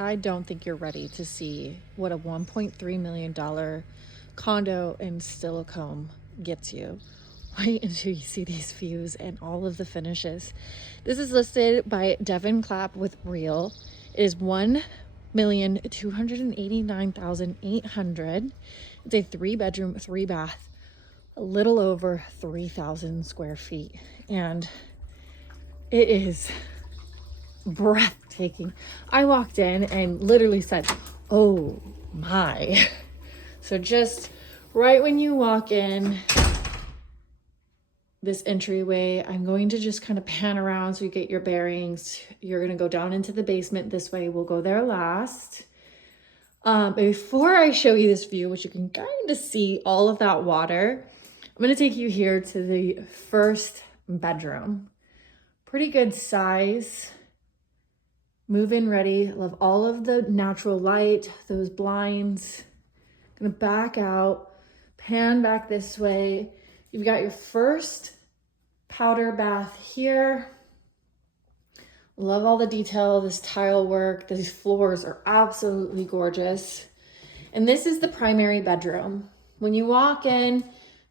I don't think you're ready to see what a $1.3 million condo in Steilacoom gets you. Wait until you see these views and all of the finishes. This is listed by Devon Clapp with Real. It is $1,289,800. It's a 3-bedroom, 3-bath, a little over 3,000 square feet. And it is breathtaking. I walked in and literally said, oh my. So just right when you walk in this entryway, I'm going to just kind of pan around so you get your bearings. You're going to go down into the basement this way. We'll go there last. Before I show you this view, which you can kind of see all of that water, I'm going to take you here to the first bedroom. Pretty good size. Move-in ready. Love all of the natural light, those blinds. Gonna back out, pan back this way. You've got your first powder bath here. Love all the detail, this tile work. These floors are absolutely gorgeous. And this is the primary bedroom. When you walk in,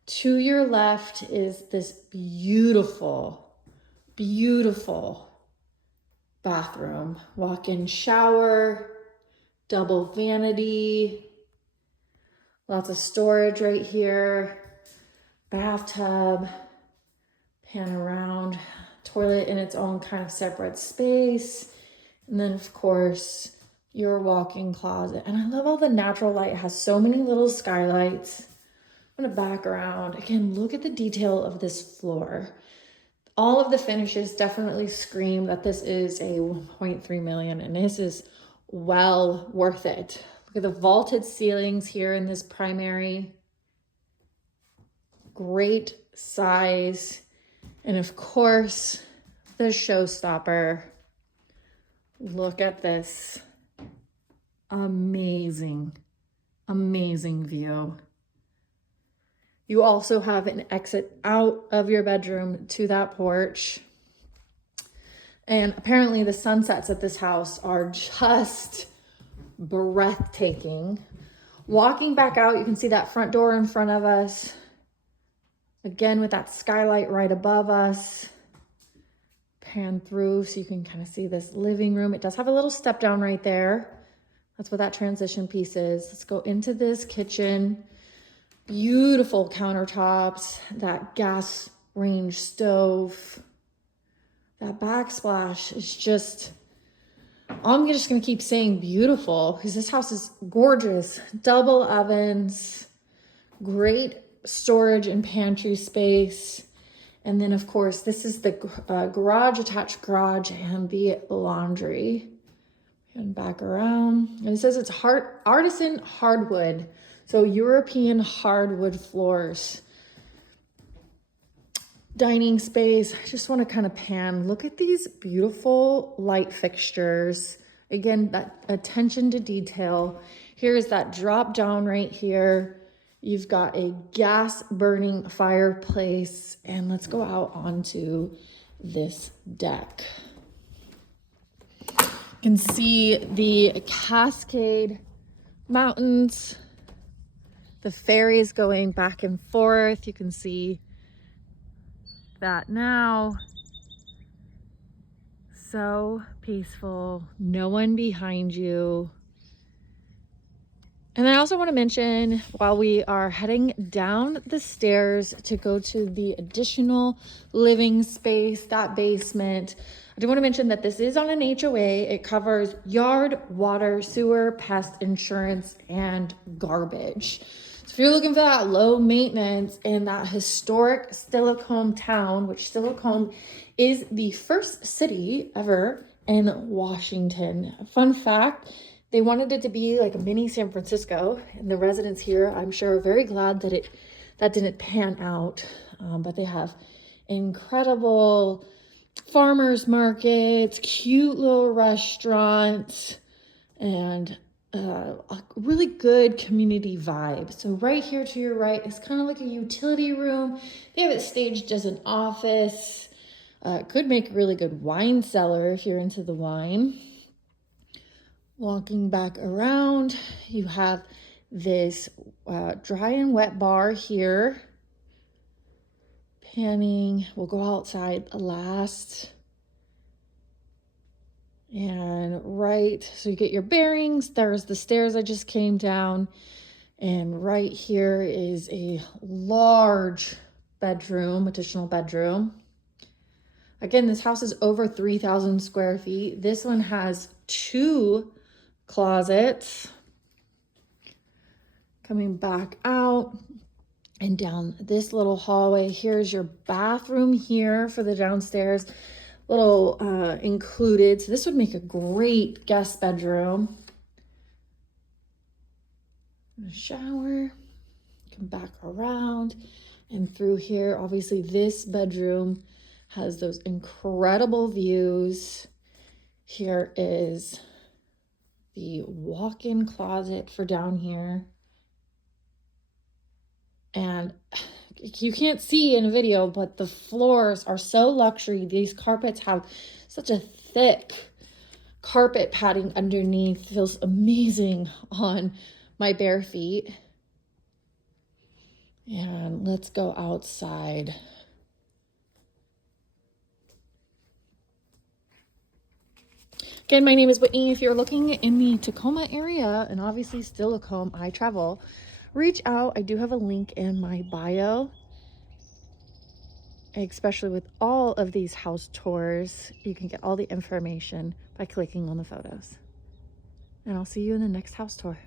to your left is this beautiful, beautiful bathroom. Walk-in shower, double vanity, lots of storage right here, bathtub, pan around, toilet in its own kind of separate space, and then of course your walk-in closet. And I love all the natural light. It has so many little skylights. I'm gonna back around. Again, look at the detail of this floor. All of the finishes definitely scream that this is a 1.3 million, and this is well worth it. Look at the vaulted ceilings here in this primary. Great size. And of course, the showstopper. Look at this amazing, amazing view. You also have an exit out of your bedroom to that porch. And apparently the sunsets at this house are just breathtaking. Walking back out, you can see that front door in front of us. Again, with that skylight right above us. Pan through so you can kind of see this living room. It does have a little step down right there. That's what that transition piece is. Let's go into this kitchen. Beautiful countertops, that gas range stove. That backsplash is just, I'm just gonna keep saying beautiful because this house is gorgeous. Double ovens, great storage and pantry space. And then of course, this is the garage, attached garage, and the laundry. And back around. And it says it's artisan hardwood. So European hardwood floors. Dining space. I just want to kind of pan. Look at these beautiful light fixtures. Again, that attention to detail. Here's that drop down right here. You've got a gas burning fireplace. And let's go out onto this deck. You can see the Cascade Mountains. The ferries going back and forth. You can see that now. So peaceful. No one behind you. And I also want to mention, while we are heading down the stairs to go to the additional living space, that basement, I do want to mention that this is on an HOA. It covers yard, water, sewer, pest insurance, and garbage. So if you're looking for that low maintenance in that historic Steilacoom town, which Steilacoom is the first city ever in Washington. Fun fact, they wanted it to be like a mini San Francisco, and the residents here, I'm sure, are very glad that that didn't pan out. But they have incredible farmers markets, cute little restaurants, and a really good community vibe. So right here to your right is kind of like a utility room. They have it staged as an office. Could make a really good wine cellar if you're into the wine. Walking back around, you have this dry and wet bar here. Panning, we'll go outside last. And right, so you get your bearings. There's the stairs I just came down. And right here is a large bedroom, additional bedroom. Again, this house is over 3,000 square feet. This one has 2 closets. Coming back out and down this little hallway. Here's your bathroom here for the downstairs. Little included. So this would make a great guest bedroom. A shower. Come back around and through here. Obviously, this bedroom has those incredible views. Here is the walk-in closet for down here. And you can't see in a video, but the floors are so luxury. These carpets have such a thick carpet padding underneath. It feels amazing on my bare feet. And let's go outside. Again, my name is Whitney. If you're looking in the Tacoma area, and obviously Steilacoom, I travel, reach out. I do have a link in my bio, especially with all of these house tours. You can get all the information by clicking on the photos. And I'll see you in the next house tour.